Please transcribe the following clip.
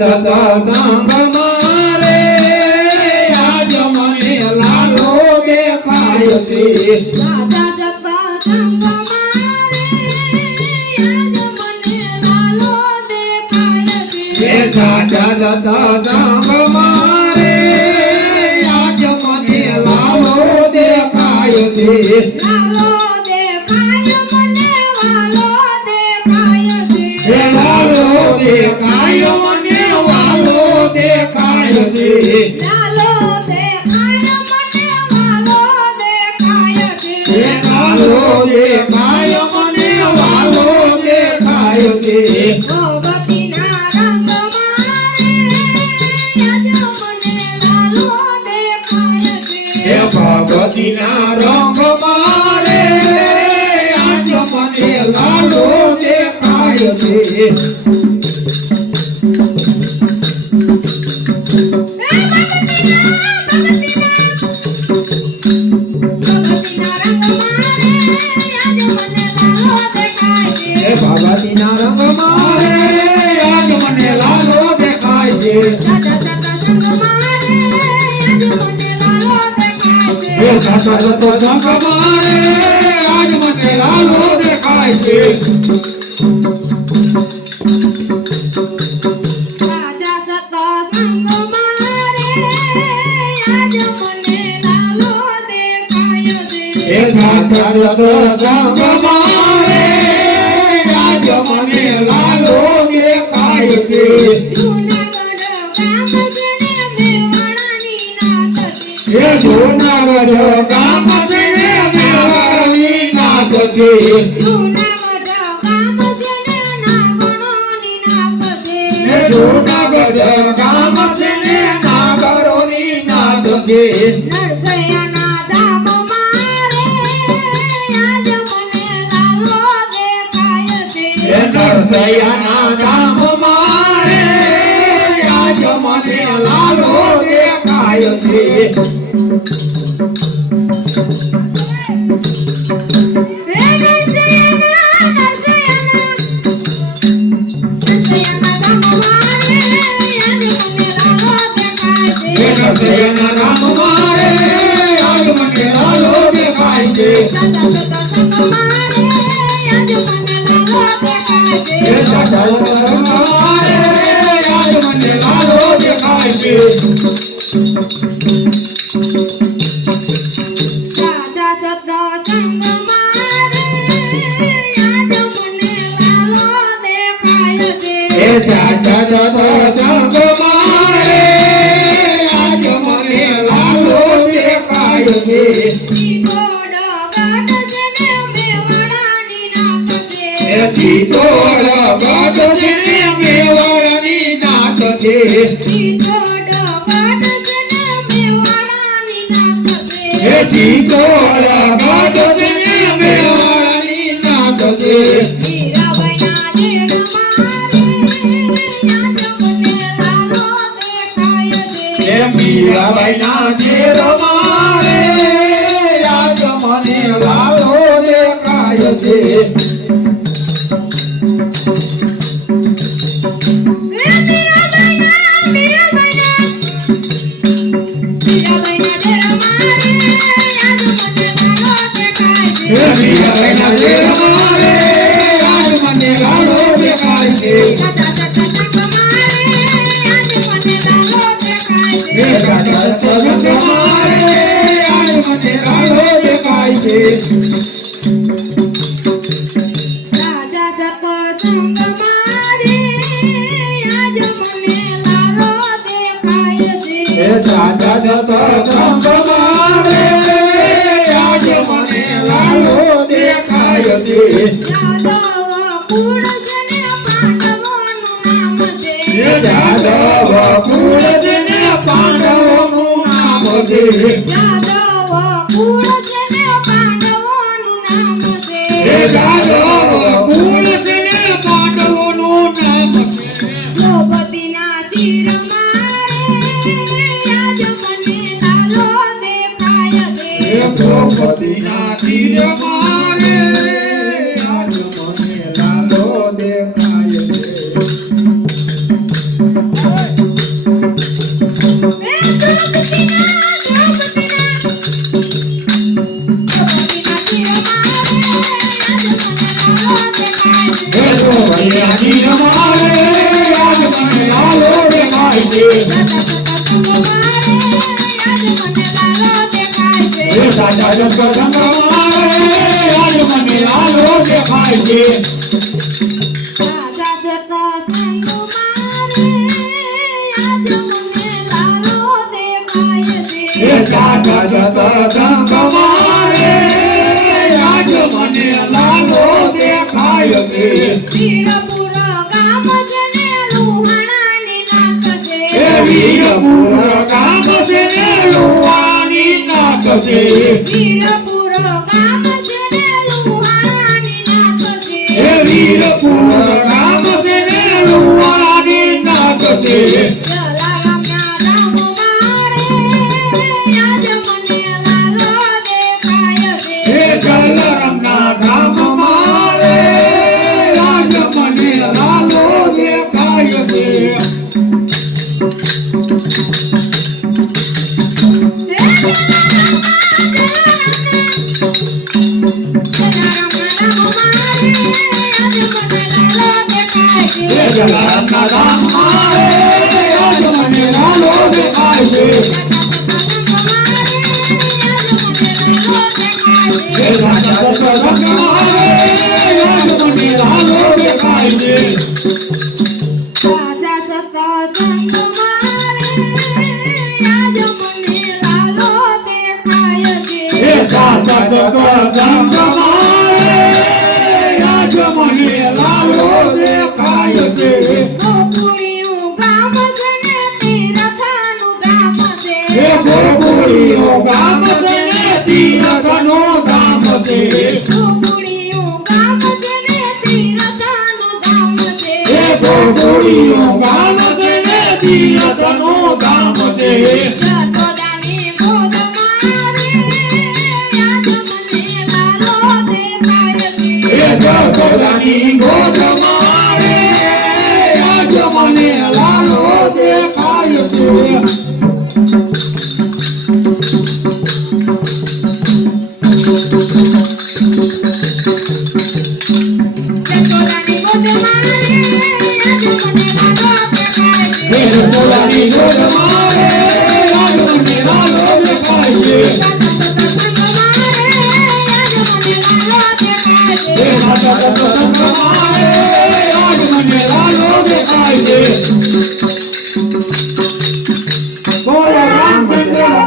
સત્સંગ મારે આજ મને લાલો દેખાય છે સાચા સત્સંગ મારે આજ મને લાલો દેખાય છે સાચા સત્સંગ મારે આજ મને લાલો દેખાય છે લાલો દેખાય મને વાલો દેખાય છે લાલો દેખાય મને વાલો દેખાય છે લાલો દેખાય મને વાલો દેખાય છે લાલો દેખાય મને વાલો દેખાય છે ભગવતીના રંગ મારે આજ મને લાલો દેખાય છે ભગવતીના રંગ મારે આજ મને લાલો દેખાય છે ભગવતીના રંગ મારે આજ મને લાલો દેખાય છે સાચા સત્સંગ મારે આજ મને લાલો દેખાય છે જૂનાગઢ ગામ જેને મેવાડી નાથ છે જૂનાગઢ ગામ જેને નાગરોની નાથ છે નરસૈયાના ધામ મારે આજ મને લાલો દેખાય છે નરસૈયાના ધામ મારે આજ મને લાલો દેખાય છે નરસૈયાના ધામ મારે આજ મને લાલો દેખાય છે સાચા સત્સંગ મારે આજ મને લાલો દેખાય છે સાચા સત્સંગ મારે આજ મને લાલો દેખાય છે ચિત્તોડગઢ જેને મેવાડની નાથ છે ચિત્તોડગઢ જેને મેવાડની નાથ છે ચિત્તોડગઢ જેને મેવાડની નાથ છે મીરાબાઈના દેડ મારે આજ મને લાલો દેખાય છે મીરાબાઈના દેડ મારે આજ મને લાલો દેખાય છે સાચા સત્સંગ મારે આજ મને લાલો દેખાય છે સાચા સત્સંગ મારે આજ મને લાલો દેખાય છે સાચા સત્સંગ મારે આજ મને લાલો દેખાય છે યાદવ કુળ જેને પાંડવોનું નામ છે યાદવ કુળ જેને પાંડવોનું નામ છે યાદવ કુળ જેને પાંડવોનું નામ છે યાદવ કુળ જેને પાંડવોનું નામ છે દ્રૌપદીના ચીર મારે આજ મને લાલો દેખાય છે દ્રૌપદીના ચીર મારે આજ મને લાલો દેખાય છે સાચા સત્સંગ મારે આજ મને લાલો દેખાય છે સાચા સત્સંગ મારે આજ મને લાલો દેખાય છે. એ સાચા સત્સંગ મારે આજ મને લાલો દેખાય છે વીરપુર ગામ છે ને લુહાણાની નાક છે. એ વીરપુર ગામ છે ને લુહાણી નાક છે વીરપુર ગામ છે ને લુહાણાની નાક છે. એ વીરપુર ગામ છે ને લુહાણી નાક છે જલારામના ધામ મારે આજ મને લાલો દેખાય છે. એ જલારામના ધામ મારે આજ મને લાલો દેખાય છે એ જલારામના ધામ મારે આજ મને લાલો દેખાય છે એ સાચા સત્સંગ મારે આજ મને લાલો દેખાય છે સાચા સત્સંગ મારે આજ મને લાલો દેખાય છે. એ સાચા સત્સંગ મારે આજ મને લાલો દેખાય છે ગોકુળિયું ગામ છે ને તીરથાનું ધામ છે. એ ગોકુળિયું ગામ છે ને તીરથનું ધામ છે ગોકુળિયું ગામ છે ને તીરથાનું ધામ છે. એ ગોકુળિયું ગામ છે ને તીરથનું ધામ છે યશોદાની ગોદ મારે આજ મને લાલો દેખાય છે. એ જશોદાની ગોદ મારે આજ મને લાલો દેખાય છે યશોદાની ગોદ મારે આજ મને લાલો દેખાય છે. એ જશોદાની ગોદ મારે આજ મને લાલો દેખાય છે સાચા સત્સંગ મારે આજ મને લાલો દેખાય છે. એ સાચા સત્સંગ મારે